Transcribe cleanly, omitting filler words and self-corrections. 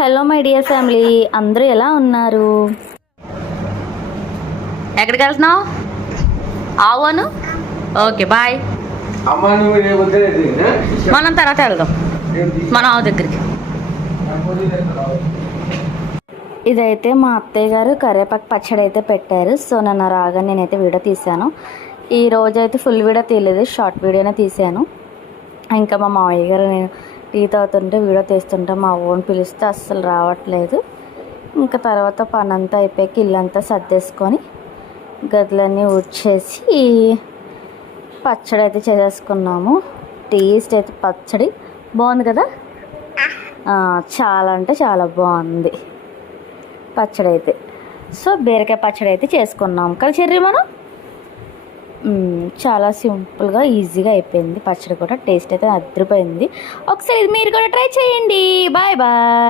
Hello my dear family, అందరూ ఎలా ఉన్నారు? ఎక్కడికి వెళ్తున్నావు? ఆవును. Okay bye. మనం తర్వాత వెళ్దాం మన ఆవు దగ్గరికి. ఇదైతే మా అత్తయ్య గారు కరివేపాకు పచ్చడి అయితే పెట్టారు. సో నన్ను రాగా నేనైతే వీడియో తీశాను. ఈ రోజు అయితే ఫుల్ వీడియో తీయలేదు, షార్ట్ వీడియోనే తీశాను. ఇంకా మా మావయ్య గారు నేను టీ తాగుతుంటే వీడియో తీస్తుంటే మా ఓన్ పిలిస్తే అస్సలు రావట్లేదు. ఇంకా తర్వాత పని అంతా అయిపోయాక ఇల్లంతా సర్దేసుకొని గదులన్నీ ఊడ్చేసి పచ్చడి అయితే చేసేసుకున్నాము. టేస్ట్ అయితే పచ్చడి బాగుంది కదా, చాలా అంటే చాలా బాగుంది పచ్చడి అయితే. సో బీరకాయ పచ్చడి అయితే చేసుకున్నాము కదా చెర్రీ. మనం చాలా సింపుల్గా ఈజీగా అయిపోయింది పచ్చడి కూడా. టేస్ట్ అయితే అదిరిపోయింది. ఒకసారి ఇది మీరు కూడా ట్రై చేయండి. Bye bye.